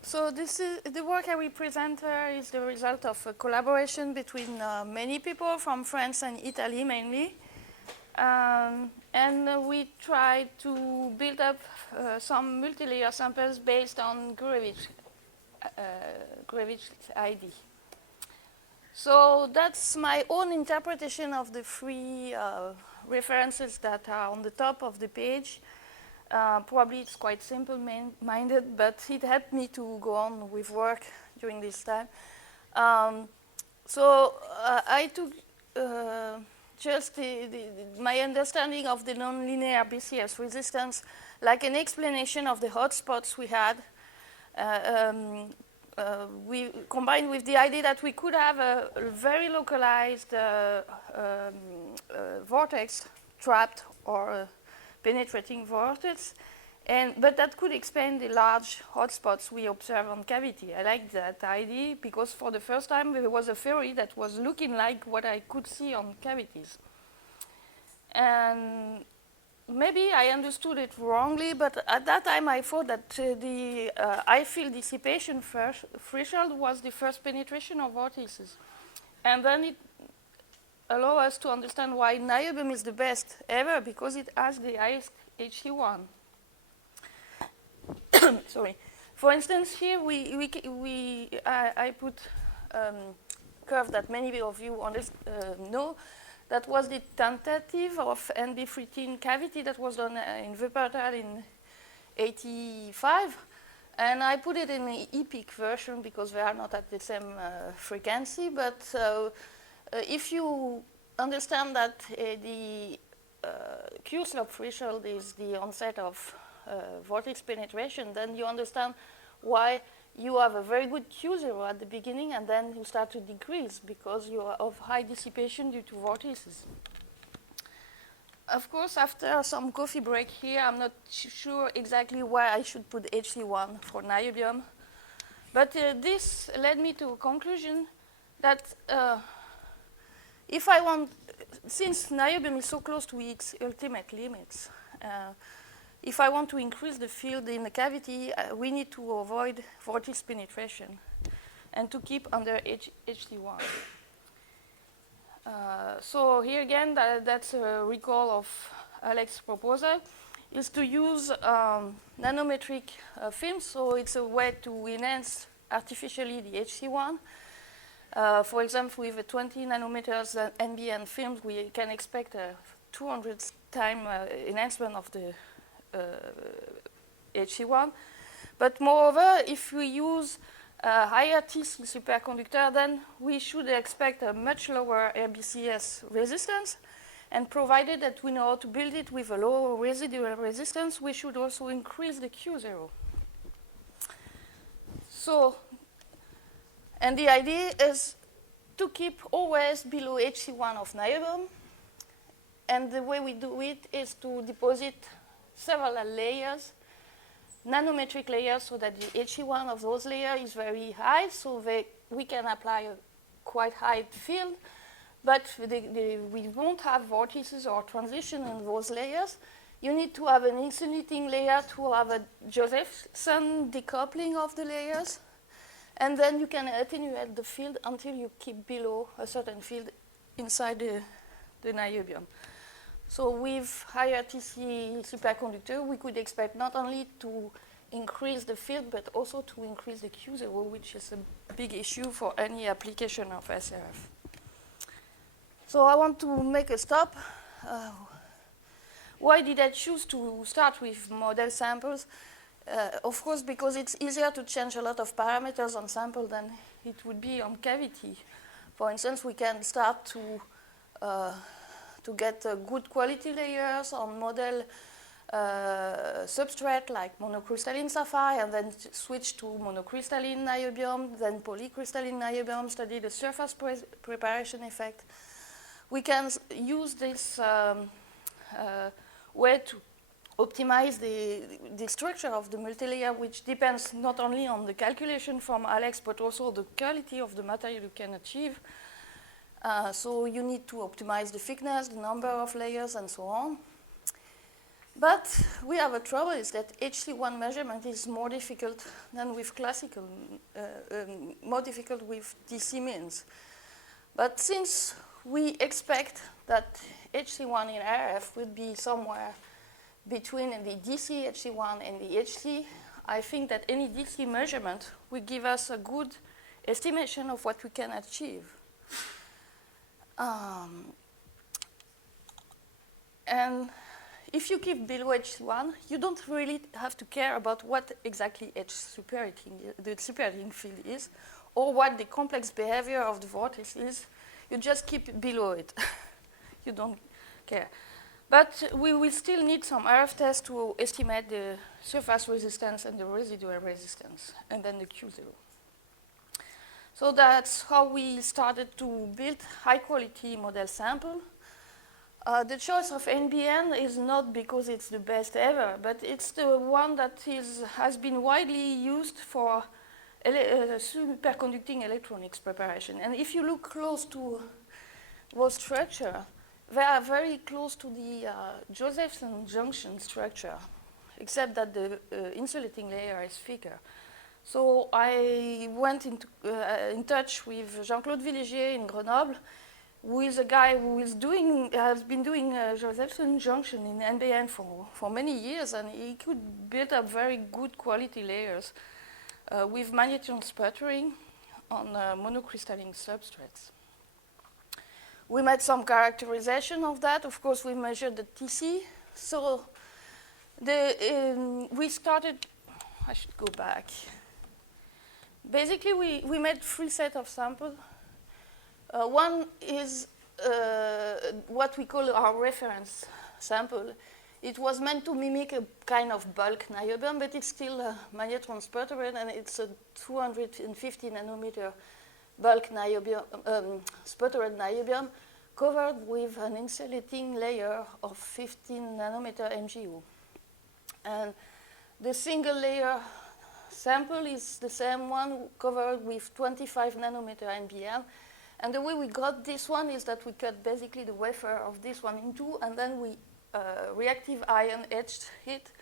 So this is the work I will present here is the result of a collaboration between many people from France and Italy mainly. And we tried to build up some multi-layer samples based on Gurevich's ID. So that's my own interpretation of the three references that are on the top of the page. Probably it's quite simple-minded, but it helped me to go on with work during this time. I took just my understanding of the nonlinear BCS resistance like an explanation of the hotspots we had. We combined with the idea that we could have a very localized vortex trapped or penetrating vortex, but that could explain the large hotspots we observe on cavity. I like that idea because for the first time there was a theory that was looking like what I could see on cavities. And maybe I understood it wrongly, but at that time I thought that the high field dissipation threshold was the first penetration of vortices. And then it allowed us to understand why niobium is the best ever, because it has the highest HC1. Sorry. For instance, here I put curve that many of you know. That was the tentative of NB13 cavity that was done in Wuppertal in 85. And I put it in the EPIC version because they are not at the same frequency. But if you understand that the Q-slope threshold is the onset of vortex penetration, then you understand why you have a very good Q0 at the beginning and then you start to decrease because you are of high dissipation due to vortices. Of course, after some coffee break here, I'm not sure exactly why I should put HC1 for niobium. But this led me to a conclusion that if I want, since niobium is so close to its ultimate limits, if I want to increase the field in the cavity, we need to avoid vortex penetration and to keep under HC1. So here again, that's a recall of Alex's proposal, is to use nanometric films. So it's a way to enhance artificially the HC1. For example, with a 20 nanometers NBN films, we can expect a 200 time enhancement of the HC1. But moreover, if we use a higher TC superconductor, then we should expect a much lower RBCS resistance. And provided that we know how to build it with a lower residual resistance, we should also increase the Q0. So, and the idea is to keep always below HC1 of niobium. And the way we do it is to deposit several layers, nanometric layers, so that the HC1 of those layers is very high, so we can apply a quite high field, but we won't have vortices or transition in those layers. You need to have an insulating layer to have a Josephson decoupling of the layers, and then you can attenuate the field until you keep below a certain field inside the niobium. So with higher TC superconductor, we could expect not only to increase the field, but also to increase the Q0, which is a big issue for any application of SRF. So I want to make a stop. Why did I choose to start with model samples? Of course, because it's easier to change a lot of parameters on sample than it would be on cavity. For instance, we can start to get good quality layers on model substrate like monocrystalline sapphire, and then switch to monocrystalline niobium, then polycrystalline niobium, study the surface preparation effect. We can use this way to optimize the structure of the multilayer, which depends not only on the calculation from Alex, but also the quality of the material you can achieve. So you need to optimize the thickness, the number of layers, and so on. But we have a trouble is that HC1 measurement is more difficult than with classical, more difficult with DC means. But since we expect that HC1 in RF would be somewhere between the DC HC1 and the HC, I think that any DC measurement will give us a good estimation of what we can achieve. And if you keep below HC1, you don't really have to care about what exactly the superheating field is, or what the complex behavior of the vortex is. You just keep it below it. You don't care. But we will still need some RF tests to estimate the surface resistance and the residual resistance, and then the Q0. So that's how we started to build high-quality model sample. The choice of NBN is not because it's the best ever, but it's the one that has been widely used for superconducting electronics preparation. And if you look close to those structure, they are very close to the Josephson junction structure, except that the insulating layer is thicker. So I went in touch with Jean-Claude Villégier in Grenoble, who is a guy who has been doing Josephson junction in NBN for many years, and he could build up very good quality layers with magnetron sputtering on monocrystalline substrates. We made some characterization of that. Of course, we measured the TC. So we started, I should go back. Basically, we made 3 sets of samples. One is what we call our reference sample. It was meant to mimic a kind of bulk niobium, but it's still a magnetron sputtered, and it's a 250 nanometer bulk niobium, sputtered niobium covered with an insulating layer of 15 nanometer MgU. And the single layer sample is the same one covered with 25 nanometer NBN. And the way we got this one is that we cut basically the wafer of this one in two, and then we reactive ion etched it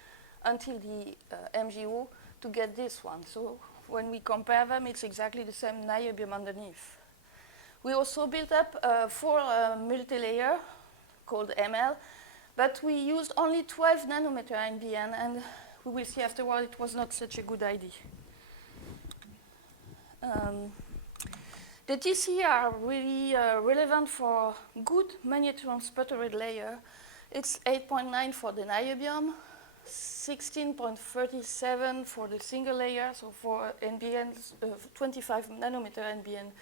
until the MgU to get this one. So when we compare them, it's exactly the same niobium underneath. We also built up 4 multi-layer called ML, but we used only 12 nanometer NBN, and we will see afterward it was not such a good idea. The TC are really relevant for good magnetron sputtered layer. It's 8.9 for the niobium, 16.37 for the single layer, so for NBN, 25 nanometer NBN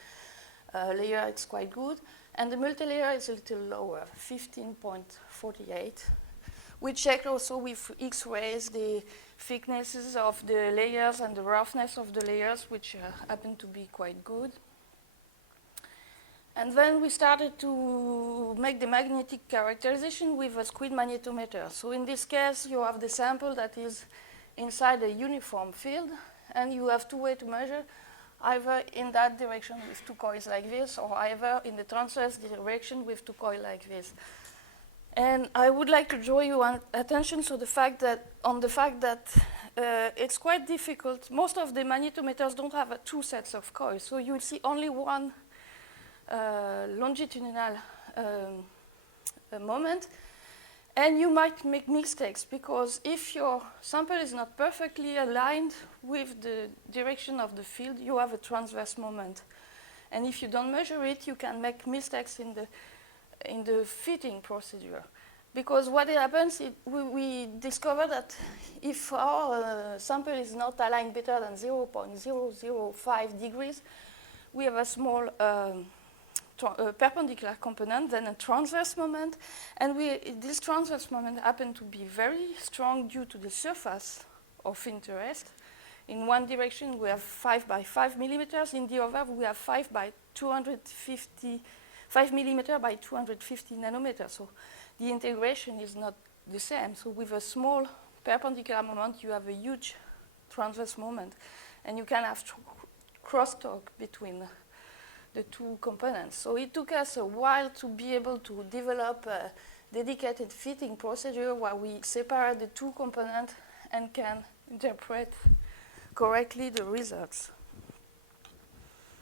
layer, it's quite good. And the multi-layer is a little lower, 15.48. We checked also with X-rays the thicknesses of the layers and the roughness of the layers, which happen to be quite good. And then we started to make the magnetic characterization with a SQUID magnetometer. So in this case, you have the sample that is inside a uniform field, and you have 2 ways to measure, either in that direction with 2 coils like this, or either in the transverse direction with 2 coils like this. And I would like to draw your attention to the fact that it's quite difficult. Most of the magnetometers don't have 2 sets of coils, so you will see only one longitudinal moment, and you might make mistakes, because if your sample is not perfectly aligned with the direction of the field, you have a transverse moment. And if you don't measure it, you can make mistakes in the fitting procedure. Because what happens, we discover that if our sample is not aligned better than 0.005 degrees, we have a small perpendicular component, then a transverse moment, and this transverse moment happens to be very strong due to the surface of interest. In one direction we have 5 by 5 millimeters, in the other we have 5 millimeter by 250 nanometers. So the integration is not the same. So with a small perpendicular moment, you have a huge transverse moment, and you can have crosstalk between the 2 components. So it took us a while to be able to develop dedicated fitting procedure where we separate the two components and can interpret correctly the results.